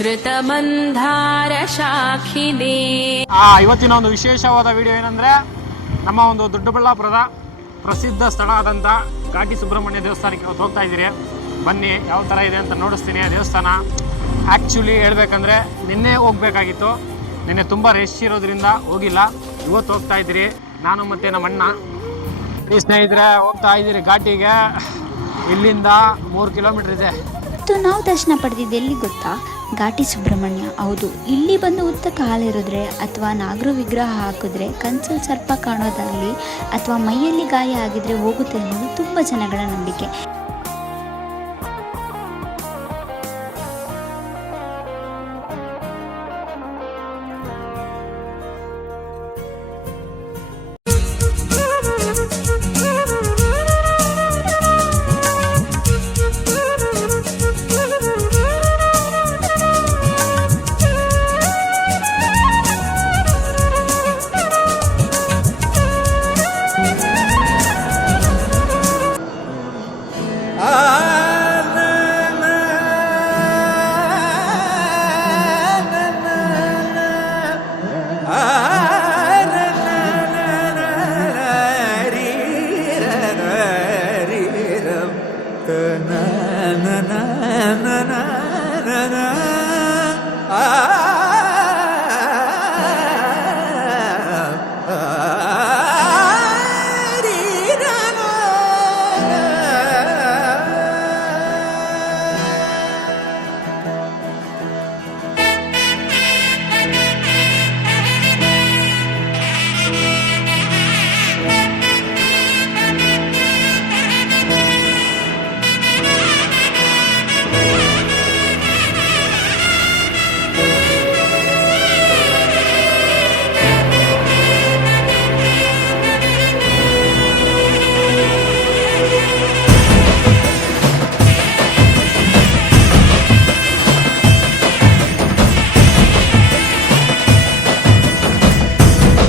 ಶ್ರುತಮಂಧಾರ ಶಾಖಿನೇ. ಇವತ್ತಿನ ಒಂದು ವಿಶೇಷವಾದ ವಿಡಿಯೋ ಏನಂದ್ರೆ, ನಮ್ಮ ಒಂದು ದೊಡ್ಡಬಳ್ಳಾಪುರದ ಪ್ರಸಿದ್ಧ ಸ್ಥಳ ಆದಂಥ ಘಾಟಿ ಸುಬ್ರಹ್ಮಣ್ಯ ದೇವಸ್ಥಾನಕ್ಕೆ ಇವತ್ತು ಹೋಗ್ತಾ ಇದ್ದೀರಿ. ಬನ್ನಿ ಯಾವ ಥರ ಇದೆ ಅಂತ ನೋಡಿಸ್ತೀನಿ ದೇವಸ್ಥಾನ. ಆ್ಯಕ್ಚುಲಿ ಹೇಳ್ಬೇಕಂದ್ರೆ ನಿನ್ನೆ ಹೋಗಬೇಕಾಗಿತ್ತು, ನಿನ್ನೆ ತುಂಬ ರಶ್ ಇರೋದ್ರಿಂದ ಹೋಗಿಲ್ಲ. ಇವತ್ತು ಹೋಗ್ತಾ ಇದ್ದೀರಿ ನಾನು ಮತ್ತು ನಮ್ಮ ಅಣ್ಣ. ಈ ಸ್ನೇಹಿತರೆ ಹೋಗ್ತಾ ಇದ್ದೀರಿ ಘಾಟಿಗೆ. ಇಲ್ಲಿಂದ 3 ಕಿಲೋಮೀಟರ್ ಇದೆ. ನಾವು ದರ್ಶನ ಪಡೆದಿದ್ದು ಎಲ್ಲಿ ಗೊತ್ತಾ? ಘಾಟಿ ಸುಬ್ರಹ್ಮಣ್ಯ. ಹೌದು, ಇಲ್ಲಿ ಬಂದು ಉತ್ತಕ ಹಾಲಿರಿದ್ರೆ ಅಥವಾ ನಾಗರು ವಿಗ್ರಹ ಹಾಕಿದ್ರೆ ಕನ್ಸಲ್ಲಿ ಸರ್ಪ ಕಾಣೋದಾಗಲಿ ಅಥವಾ ಮೈಯಲ್ಲಿ ಗಾಯ ಆಗಿದ್ರೆ ಹೋಗುತ್ತೆ ಅನ್ನೋದು ತುಂಬ ಜನಗಳ ನಂಬಿಕೆ.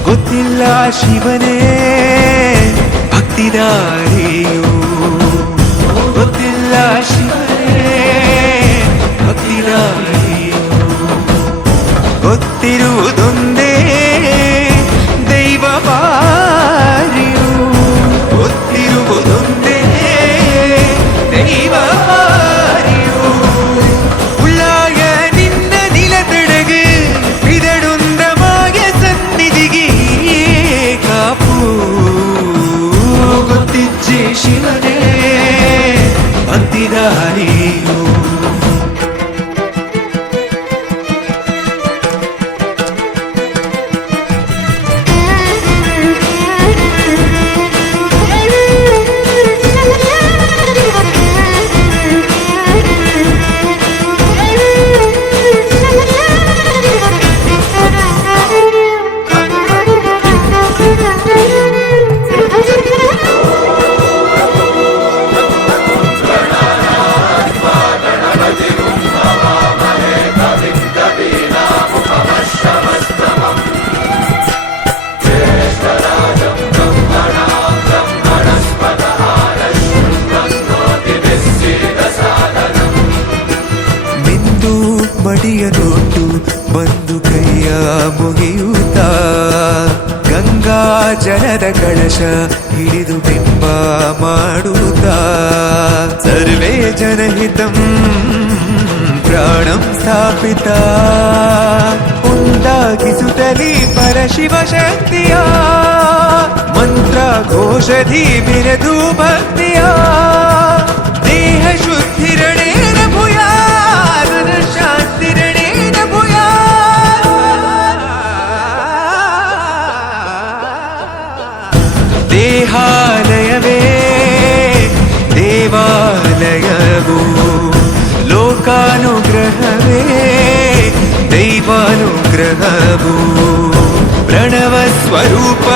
ಗೊತ್ತಿಲ್ಲ ಶಿವನೇ ಭಕ್ತಿದಾರಿಯು, ಗೊತ್ತಿಲ್ಲ ಶಿವನೇ ಭಕ್ತಿದಾರಿಯು, ಗೊತ್ತಿರುವುದೊಂದೇ ದೈವ ಬಾರಿಯು, ಗೊತ್ತಿರುವುದೊಂದೇ ದೈವ ಬಾರಿಯು. ಉಳ್ಳಾಯ ನಿನ್ನ ನಿಲತಡೆಗೆ ಬಿದಡುಂದ ಮಾಯ ಸನ್ನಿಧಿಗೆ ಕಾಪು, ಗೊತ್ತಿಜ್ಜೆ ಶಿವನೇ ಭಕ್ತಿದಾರಿಯು. ಮಡಿಯ ನೋಟು ಬಂದು ಕೈಯ ಮುಗಿಯುತ್ತ ಗಂಗಾ ಜಲದ ಕಳಶ ಹಿಡಿದು ಬಿಂಬ ಮಾಡುತ್ತ ಸರ್ವೇ ಜನಹಿತಂ ಪ್ರಾಣಂ ಸ್ಥಾಪಿತ ಉಂಟಾಗಿಸುತ್ತಲೀ ಪರಶಿವ ಶಕ್ತಿಯ ಮಂತ್ರ ಘೋಷಧಿ ಬಿರದು ಭಕ್ತಿಯ ದೇಹ ಶುದ್ಧಿರಣೇನ ಭೂಯಾ ಶಾಂತಿರಣೇನ ಭೂಯಾ. ದೇಹಾಲಯವೇ ದೇವಾಲಯವು, ಲೋಕಾನುಗ್ರಹವೇ ದೈವಾನುಗ್ರಹವು, ಪ್ರಣವ ಸ್ವರೂಪ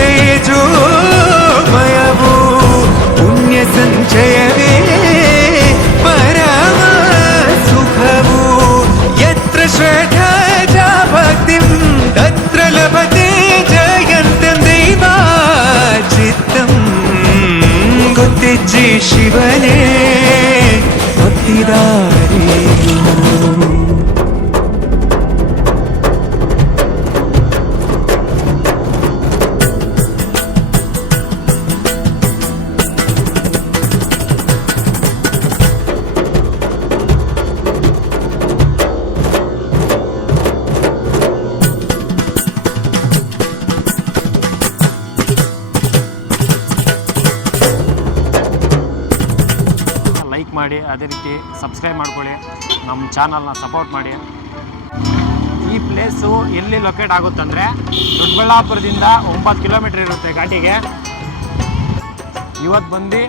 ತೇಜೋಮಯವು, ಪುಣ್ಯ ಸಂಚಯವೇ ಪರಮ ಸುಖವು. ಯತ್ರ ಶ್ರದ್ಧಾ ಚ ಭಕ್ತಿಂ ತತ್ರ ಲಭತೆ ಜಯಂತಂ ದೈವಾಚಿತ್ತಂ. ಗೊತ್ತಿಜ್ಜಿ ಶಿವನೇ ಭಕ್ತಿದಾರಿಯು. ಮಾಡಿ, ಅದೇ ರೀತಿ ಸಬ್ಸ್ಕ್ರೈಬ್ ಮಾಡ್ಕೊಳ್ಳಿ, ನಮ್ಮ ಚಾನಲ್ನ ಸಪೋರ್ಟ್ ಮಾಡಿ. ಈ ಪ್ಲೇಸು ಎಲ್ಲಿ ಲೊಕೇಟ್ ಆಗುತ್ತಂದರೆ ದೊಡ್ಡಬಳ್ಳಾಪುರದಿಂದ 9 ಕಿಲೋಮೀಟ್ರ್ ಇರುತ್ತೆ ಘಾಟಿಗೆ. ಇವತ್ತು ಬಂದು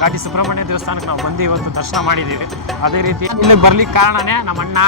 ಘಾಟಿ ಸುಬ್ರಹ್ಮಣ್ಯ ದೇವಸ್ಥಾನಕ್ಕೆ ನಾವು ಬಂದು ಇವತ್ತು ದರ್ಶನ ಮಾಡಿದ್ದೀವಿ. ಅದೇ ರೀತಿ ಇಲ್ಲಿಗೆ ಬರ್ಲಿಕ್ಕೆ ಕಾರಣನೇ ನಮ್ಮ ಅಣ್ಣ